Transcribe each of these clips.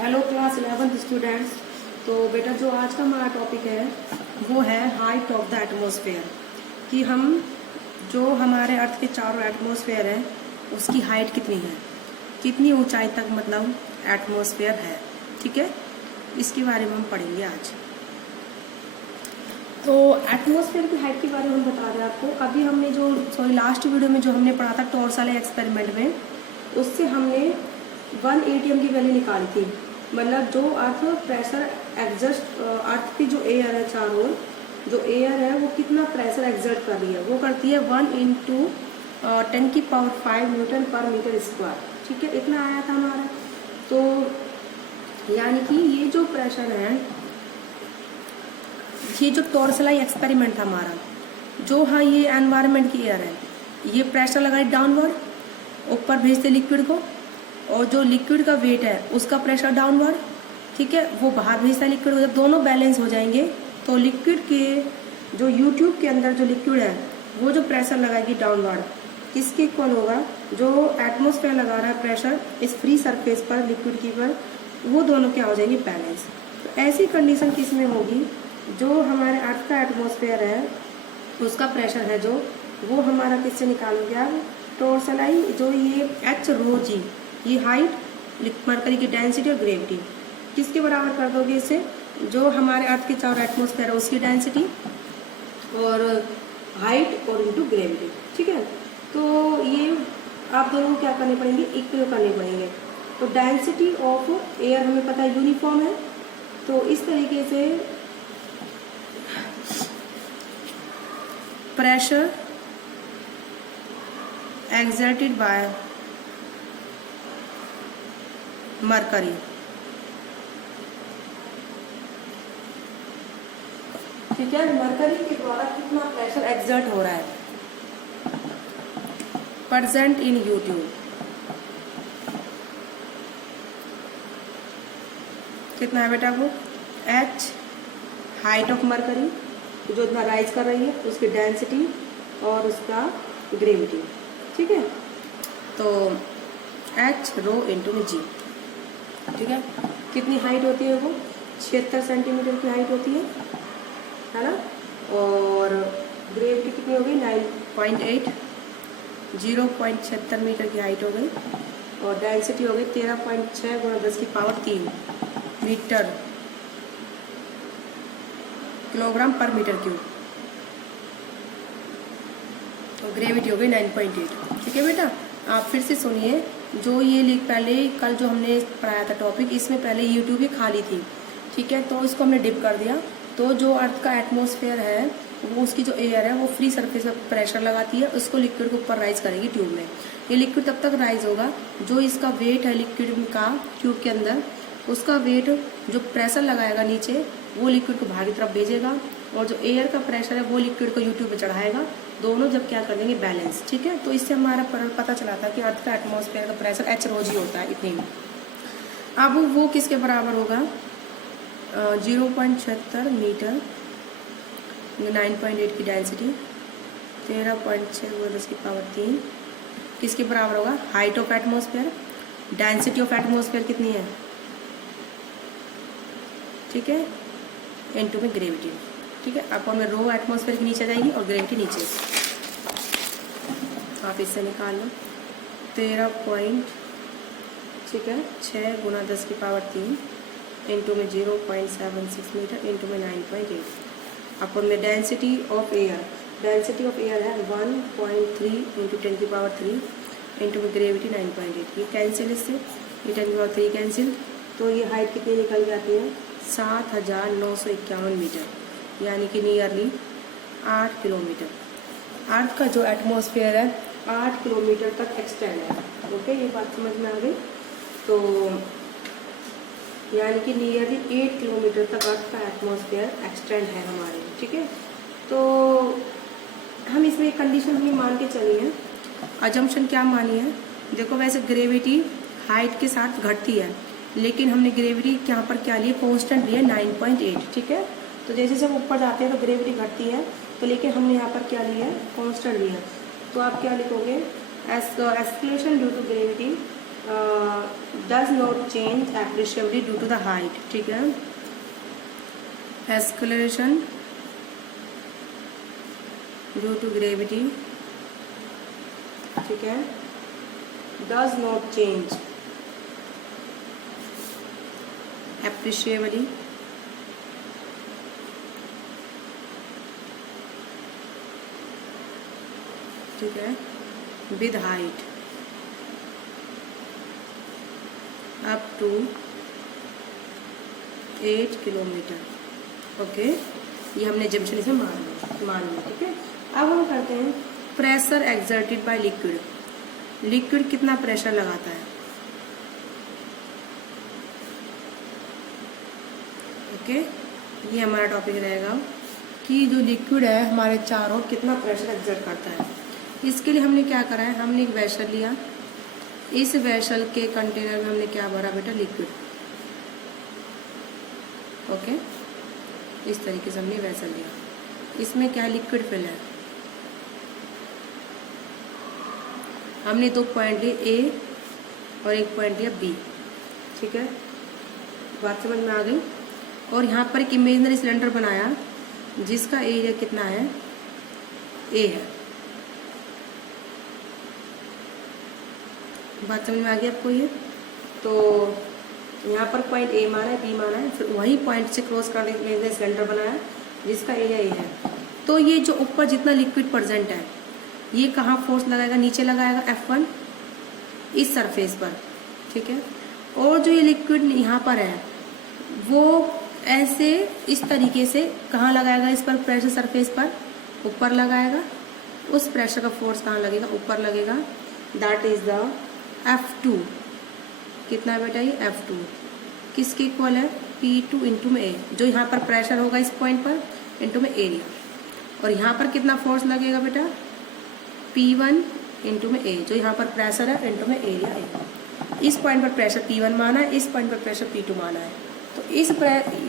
Hello class 11th students. तो बेटा जो आज का हमारा टॉपिक है वो है हाइट ऑफ द एटमॉस्फेयर, कि हम जो हमारे अर्थ के चारों एटमॉस्फेयर है उसकी हाइट कितनी है, कितनी ऊंचाई तक मतलब एटमॉस्फेयर है। ठीक है, इसके बारे में हम पढ़ेंगे आज। तो एटमॉस्फेयर की हाइट के बारे में हम बता रहे हैं आपको। अभी हमने लास्ट वीडियो में जो हमने पढ़ा था टॉर्सल एक्सपेरिमेंट में, उससे हमने 1 atm की वैल्यू निकाली थी। मतलब जो अर्थ प्रेशर एग्जस्ट, अर्थ की जो एयर है चारों ओर, जो एयर है वो कितना प्रेशर एग्जर्ट कर रही है, वो करती है 1 × 10⁵ न्यूटन पर मीटर स्क्वायर। ठीक है, इतना आया था हमारा। तो यानी कि ये जो प्रेशर है, ये जो टॉर्सलाई एक्सपेरिमेंट था हमारा, जो हाँ ये एनवायरनमेंट की एयर है, ये प्रेशर लगाए डाउनवर्ड, ऊपर भेजते लिक्विड को, और जो लिक्विड का वेट है उसका प्रेशर डाउनवर्ड। ठीक है, वो बाहर भेजता है लिक्विड को। जब दोनों बैलेंस हो जाएंगे तो लिक्विड के जो यूट्यूब के अंदर जो लिक्विड है वो जो प्रेशर लगाएगी डाउनवर्ड, किसके इक्वल होगा, जो एटमॉस्फेयर लगा रहा है प्रेशर इस फ्री सरफेस पर लिक्विड की पर, वो दोनों क्या हो जाएंगे, बैलेंस। तो ऐसी कंडीशन किस में होगी, जो हमारे अर्थ का एटमॉस्फेयर है उसका प्रेशर है जो, वो हमारा किससे निकालोगे आप, टॉर्सलाई जो ये h⍴g, ये हाइट, मरकरी की डेंसिटी और ग्रेविटी, किसके बराबर कर दोगे इसे, जो हमारे अर्थ के चारों एटमॉस्फेयर है उसकी डेंसिटी और हाइट और इनटू ग्रेविटी। ठीक है, तो ये आप दोनों को क्या करने पड़ेंगे, इक्वल करने पड़ेंगे। तो डेंसिटी ऑफ एयर हमें पता है यूनिफॉर्म है, तो इस तरीके से प्रेशर exerted by mercury, ठीक है, मरकरी के द्वारा कितना प्रेशर एक्सर्ट हो रहा है प्रेजेंट इन यूट्यूब, कितना है बेटा, वो h हाइट ऑफ मरकरी जो इतना राइज कर रही है, उसकी डेंसिटी और उसका ग्रेविटी। ठीक है, तो h⍴ g। ठीक है, कितनी हाइट होती है, वो 76 सेंटीमीटर की हाइट होती है ना, और ग्रेविटी कितनी हो गई, 9.8, 0.76 मीटर की हाइट हो गई, और डेंसिटी हो गई 13.6 × 10⁻³ मीटर किलोग्राम पर मीटर क्यूब, तो ग्रेविटी हो गई 9.8। ठीक है बेटा, आप फिर से सुनिए, जो ये पहले कल जो हमने पढ़ाया था टॉपिक, इसमें पहले यूट्यूब ही खाली थी। ठीक है, तो इसको हमने डिप कर दिया। तो जो अर्थ का एटमॉस्फेयर है वो, उसकी जो एयर है वो फ्री सरफेस पर प्रेशर लगाती है, उसको लिक्विड को ऊपर राइज करेगी ट्यूब में। ये लिक्विड तब तक राइज होगा जो इसका वेट है लिक्विड का ट्यूब के अंदर, उसका वेट जो प्रेशर लगाएगा नीचे वो लिक्विड को बाहर की तरफ भेजेगा, और जो एयर का प्रेशर है वो लिक्विड को यूट्यूब पे चढ़ाएगा। दोनों जब क्या कर लेंगे, बैलेंस। ठीक है, तो इससे हमारा पता चला था कि अर्थ का एटमॉस्फेयर का प्रेशर h⍴g होता है इतने में। अब वो किसके बराबर होगा, 0.76 मीटर, 9.8 की डेंसिटी, 13.6 × 10⁻³ किसके बराबर होगा, height of atmosphere, density of atmosphere कितनी है, ठीक है, इनटू में ग्रेविटी। ठीक है, अपन में रो एटमॉस्फेयर के नीचे जाएगी और ग्रेविटी नीचे, आप इससे निकाल लो 13 ठीक है 6 × 10⁻³ इंटू में 0.76 मीटर इंटू में 9.8। अपन में डेंसिटी ऑफ एयर, है 1.3 × 10⁻³ इंटू में ग्रेविटी 9.8। ये कैंसिल, इससे ये 10⁻³ कैंसिल, तो ये हाइट कितनी निकल जाती है, 7,951 मीटर, यानी कि नियरली 8 किलोमीटर। अर्थ का जो एटमॉस्फेयर है 8 किलोमीटर तक एक्सटेंड है। ओके, ये बात समझ में आ गई। तो यानी कि नियरली 8 किलोमीटर तक अर्थ का एटमॉस्फेयर एक्सटेंड है हमारे। ठीक है, तो हम इसमें एक कंडीशन भी मान के चलिए, अजम्पशन क्या मानी है, देखो वैसे ग्रेविटी हाइट के साथ घटती है, लेकिन हमने ग्रेविटी यहाँ पर क्या लिए, कांस्टेंट लिए 9.8। ठीक है, तो जैसे जब ऊपर जाते हैं तो ग्रेविटी घटती है, तो लेकिन हमने यहाँ पर क्या लिया है, कांस्टेंट लिया। तो आप क्या लिखोगे, acceleration due to gravity does not change appreciably due to the height, ठीक है। एक्सेलरेशन ड्यू टू ग्रेविटी, ठीक है। डज नॉट चेंज एप्रिशिएबली ठीक है with height up to 8 kilometre, okay. ये हमने जंक्शन इसमें मान लिया, ठीक है। अब हम करते हैं pressure exerted by liquid. Liquid कितना प्रेशर लगाता है, ओके। ये हमारा टॉपिक रहेगा कि जो लिक्विड है हमारे चारों कितना प्रेशर एक्सर्ट करता है। इसके लिए हमने क्या करा है, हमने एक वेसल लिया, इस वेसल के कंटेनर में हमने क्या भरा बेटा, लिक्विड, ओके। इस तरीके से हमने वेसल लिया, इसमें क्या लिक्विड फिल है। हमने 2 पॉइंट लिए, ए और 1 पॉइंट लिया बी, ठीक है। बात समझ में आ गई। और यहाँ पर एक इमेजिनरी सिलेंडर बनाया जिसका एरिया कितना है, ए है। बात समझ में आ गई आपको ये। तो यहाँ पर पॉइंट ए माना है, बी माना है, फिर वही पॉइंट से क्रॉस करने के लिए सिलेंडर बनाया जिसका एरिया ए है। तो ये जो ऊपर जितना लिक्विड प्रेजेंट है ये कहाँ फोर्स लगाएगा, नीचे लगाएगा F1 इस सरफेस पर, ठीक है। और जो ये लिक्विड यहाँ पर है वो ऐसे इस तरीके से कहाँ लगाएगा, इस पर प्रेशर सरफेस पर ऊपर लगाएगा। उस प्रेशर का फोर्स कहाँ लगेगा, ऊपर लगेगा। That is the F2। कितना है बेटा, ये F2 किसके इक्वल है, P2 इंटू में ए। जो यहाँ पर प्रेशर होगा इस पॉइंट पर इंटू में एरिया। और यहाँ पर कितना फोर्स लगेगा बेटा, P1 इंटू में ए। जो यहाँ पर प्रेशर है इंटू में एरिया है। इस पॉइंट पर प्रेशर P1 माना है, इस पॉइंट पर प्रेशर P2 माना है। तो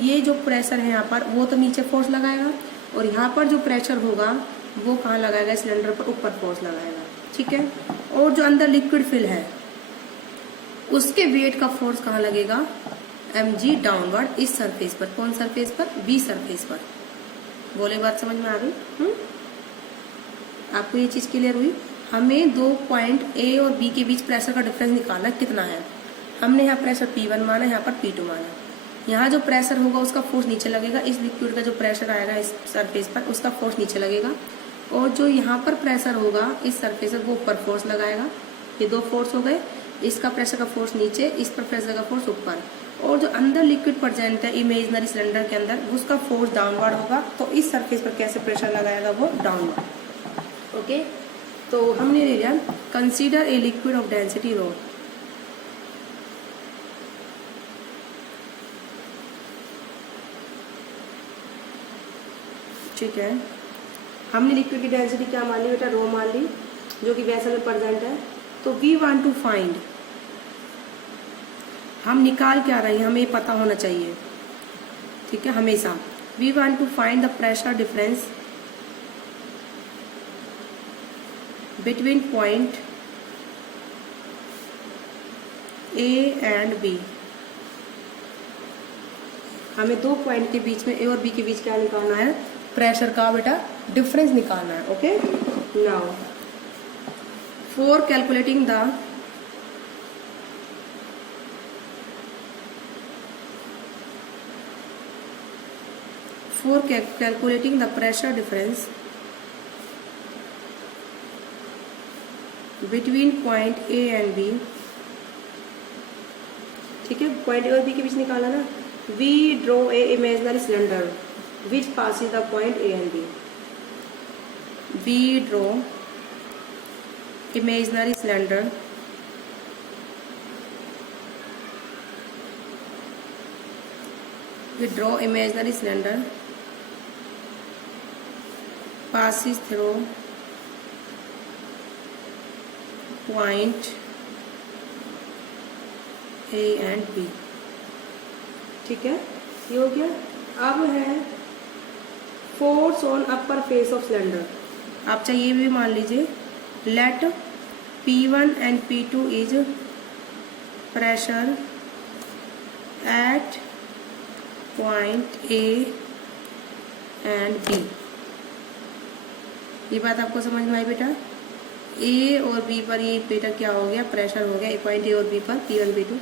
ये जो प्रेशर है यहाँ पर वो तो नीचे फोर्स लगाएगा, और यहाँ पर जो प्रेशर होगा वो कहाँ लगाएगा, सिलेंडर पर ऊपर फोर्स लगाएगा, ठीक है। और जो अंदर लिक्विड फिल है उसके वेट का फोर्स कहाँ लगेगा, mg डाउनवर्ड इस सरफेस पर। कौन सरफेस पर, बी सरफेस पर। बोले बात समझ में आ गई। आपको ये चीज क्लियर हुई। हमें 2 पॉइंट ए और बी के बीच प्रेशर का डिफरेंस निकालना कितना है। हमने यहाँ प्रेशर P1 माना, यहाँ पर P2 माना। यहाँ जो प्रेशर होगा उसका फोर्स नीचे लगेगा, इस लिक्विड का जो प्रेशर आएगा इस सरफेस पर उसका फोर्स नीचे लगेगा। और जो यहाँ पर प्रेशर होगा इस सरफेस पर वो ऊपर फोर्स लगाएगा। ये 2 फोर्स हो गए, इसका प्रेशर का फोर्स नीचे, इस पर प्रेशर का फोर्स ऊपर। और जो अंदर लिक्विड प्रेजेंट है इमेजिनरी सिलेंडर के अंदर उसका फोर्स डाउनवर्ड होगा। तो इस सरफेस पर कैसे प्रेशर लगाएगा, वो डाउनवर्ड, ओके। तो हमने ले लिया consider a liquid of density rho. ठीक है, हमने लिक्विड की डेंसिटी क्या मान ली बेटा, रो मान ली, जो कि वेसल में प्रेजेंट है। तो वी वांट टू फाइंड, हम निकाल क्या रहे हैं, हमें पता होना चाहिए, ठीक है, हमेशा। We want to find the pressure difference between point A and B. हमें 2 पॉइंट के बीच में, ए और बी के बीच क्या निकालना है, प्रेशर का बेटा डिफरेंस निकालना है, okay. Now for calculating the pressure difference between point A and B, ठीक है, पॉइंट ए और बी के बीच निकाला ना। We draw a imaginary cylinder which passes the point A and B. We draw imaginary cylinder passes through point A and B, ठीक है, ये हो गया। अब है force on upper face of cylinder. आप चाहे ये भी मान लीजिए, let P1 and P2 is pressure at point A and B. ये बात आपको समझ में आई बेटा? ए और बी पर ये बेटा क्या हो गया, प्रेशर हो गया एक पॉइंट ए और बी पर, P1 P2।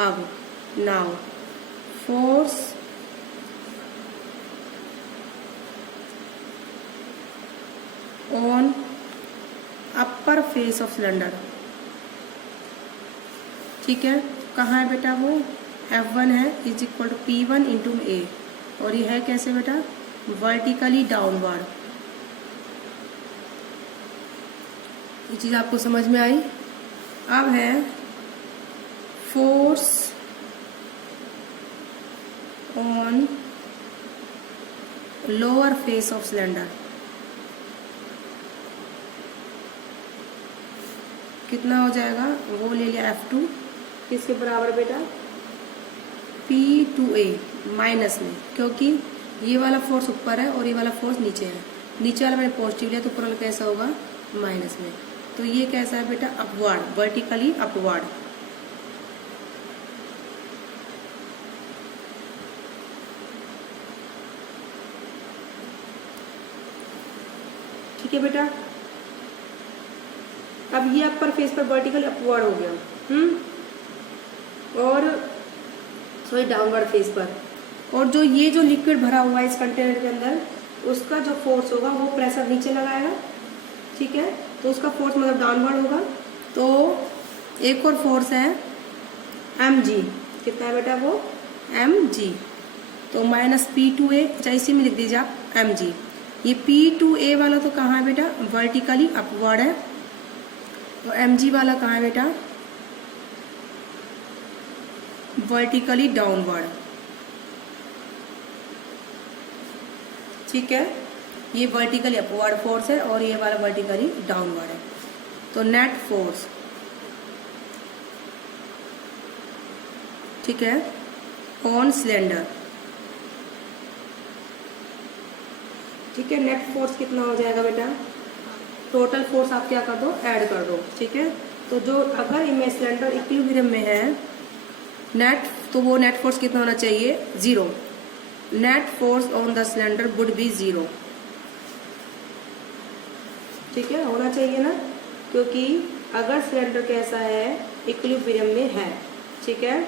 अब now force on upper face of cylinder, ठीक है, कहाँ है बेटा वो, F1 है is equal to P1 into A, और ये है कैसे बेटा, वर्टिकली डाउनवर्ड। ये चीज़ आपको समझ में आई? अब है force on lower face of cylinder, कितना हो जाएगा, वो ले लिया F2, किसके बराबर बेटा, P2A माइनस में, क्योंकि ये वाला फोर्स ऊपर है और ये वाला फोर्स नीचे है, नीचे वाला मैंने पॉजिटिव लिया तो ऊपर वाला कैसा होगा, माइनस में, तो ये कैसा है बेटा, अपवर्ड, वर्टिकली अपवर्ड। ठीक है बेटा, अब ये अपर फेस पर वर्टिकल अपवर्ड हो गया, और सॉरी डाउनवर्ड फेस पर, और जो ये जो लिक्विड भरा हुआ है इस कंटेनर के अंदर, उसका जो फोर्स होगा वो प्रेशर नीचे लगाएगा, ठीक है, तो उसका फोर्स मतलब डाउनवर्ड होगा। तो एक और फोर्स है mg, कितना है बेटा वो, mg, तो माइनस P2A, अच्छा इसी में लिख दीजिए आप mg। ये P2A वाला तो कहाँ है बेटा, वर्टिकली अपवर्ड है, और mg वाला कहाँ है बेटा, वर्टिकली डाउनवर्ड, ठीक है, ये वर्टिकली अपवर्ड फोर्स है और ये वाला वर्टिकली डाउनवर्ड है। तो नेट फोर्स, ठीक है, ऑन सिलेंडर, ठीक है, नेट फोर्स कितना हो जाएगा बेटा, टोटल फोर्स आप क्या कर दो, ऐड कर दो, ठीक है, तो जो अगर इनमें सिलेंडर इक्विलिब्रियम में है नेट, तो वो नेट फोर्स कितना होना चाहिए, 0, net force on the cylinder would be 0, ठीक है, होना चाहिए ना, क्योंकि अगर सिलेंडर कैसा है, इक्विलिब्रियम में है, ठीक है,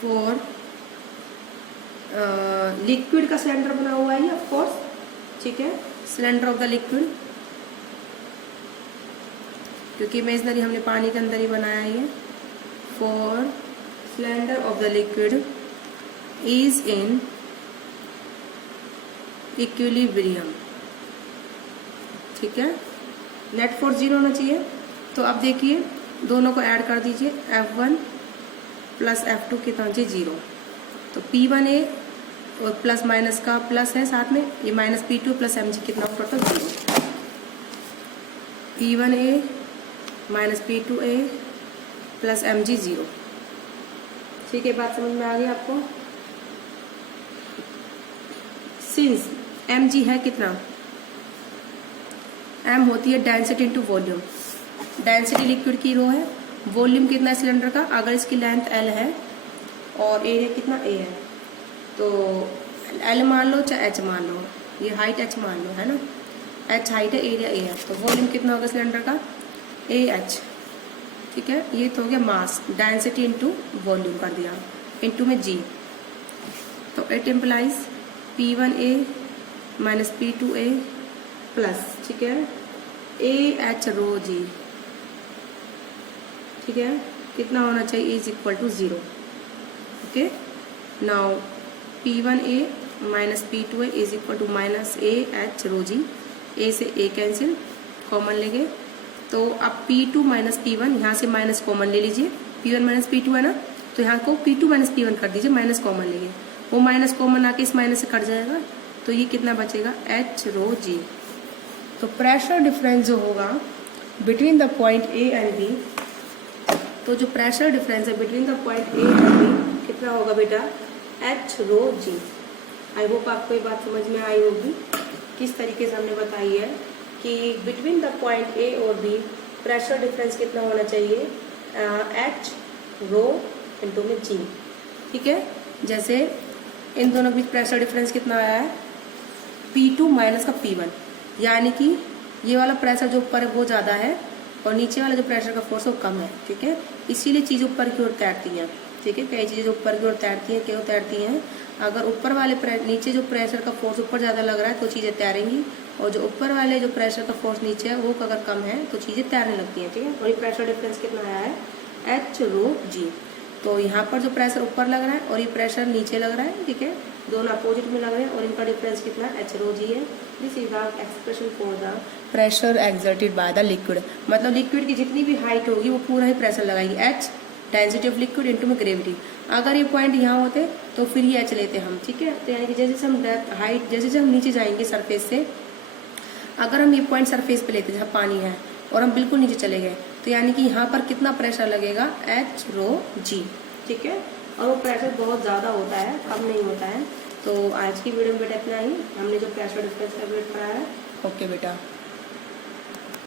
फॉर लिक्विड का सिलेंडर बना हुआ है ऑफ कोर्स, ठीक है, सिलेंडर ऑफ द लिक्विड, क्योंकि इमेजिनरी हमने पानी के अंदर ही बनाया है ये, for cylinder of the liquid is in equilibrium, ठीक है, नेट फोर्स 0 होना चाहिए। तो अब देखिए दोनों को ऐड कर दीजिए, F1 प्लस F2 कितना हो जाए, 0, तो P1A और प्लस माइनस का प्लस है साथ में, ये माइनस P2 प्लस mg कितना हो total 0, P1A minus P2A plus mg 0, ठीक है, बात समझ में आ गई आपको। सिंस mg है कितना, m होती है density into volume, density liquid की रो है, वॉल्यूम कितना है सिलेंडर का, अगर इसकी लेंथ L है और एरिया कितना A है, तो L मान लो चाहे H मान लो, ये हाइट H मान लो, है ना, H हाइट है, एरिया A है, तो वॉल्यूम कितना होगा सिलेंडर का, AH, ठीक है, ये तो हो गया मास, डेंसिटी इनटू वॉल्यूम कर दिया, इनटू में G, तो it implies P1A minus P2A plus, ठीक है, AH रो G, ठीक है, कितना होना चाहिए, is equal to 0, okay, now P1A minus P2A is equal to minus AH rho G, A से A कैंसिल, कॉमन लेंगे, तो अब P2 माइनस P1, यहाँ से माइनस कॉमन ले लीजिए, P1 माइनस P2 है ना, तो यहाँ को P2 माइनस P1 कर दीजिए, माइनस कॉमन लेंगे, वो माइनस कॉमन आके इस माइनस से कट जाएगा, तो ये कितना बचेगा, H रो G। तो प्रेशर डिफरेंस जो होगा between the point A and B, तो जो प्रेशर डिफरेंस है between the point A and B कितना होगा बेटा, H row G। I hope आपको ये बात समझ में आई होगी, किस तरीके से हमने बताई है कि बिटवीन द पॉइंट A और B प्रेशर डिफरेंस कितना होना चाहिए, H रो इंटू में G। ठीक है, जैसे इन दोनों के बीच प्रेशर डिफरेंस कितना आया है, P2 माइनस का P1, यानी कि ये वाला प्रेशर जो ऊपर है वो ज़्यादा है और नीचे वाला जो प्रेशर का फोर्स वो कम है। ठीक है, इसीलिए चीज़ ऊपर की ओर तैरती हैं। ठीक है, कई चीज़ें जो ऊपर की ओर तैरती हैं, क्यों तैरती हैं, अगर ऊपर वाले नीचे जो प्रेशर का फोर्स ऊपर ज़्यादा लग रहा है तो चीज़ें तैरेंगी, और जो ऊपर वाले जो प्रेशर का फोर्स नीचे है वो अगर कम है तो चीज़ें तैरने लगती हैं। ठीक है, और ये प्रेशर डिफरेंस कितना आया है, H रो G। तो यहाँ पर जो प्रेशर ऊपर लग रहा है और ये प्रेशर नीचे लग रहा है, ठीक है, दोनों अपोजिट में लग रहे हैं और इनका डिफरेंस कितना H रो G है। This is the expression for the pressure exerted by the liquid. मतलब लिक्विड की जितनी भी हाइट होगी वो पूरा ही प्रेशर लगाएगी, H density of liquid into में ग्रेविटी। अगर ये पॉइंट यहाँ होते तो फिर ये H लेते हम। ठीक है, तो यानी कि जैसे जैसे हम डेप्थ हाइट जैसे हम नीचे जाएंगे सरफेस से, अगर हम ये पॉइंट सरफेस पे लेते जहाँ पानी है और हम बिल्कुल नीचे चले गए तो यानी कि यहाँ पर कितना प्रेशर लगेगा, H रो G। ठीक है, और वो प्रेशर बहुत ज़्यादा होता है, कम नहीं होता है। तो आज की वीडियो में बेटा इतना ही, हमने जो प्रेशर डिफरेंस कैलकुलेट कराया है। ओके बेटा।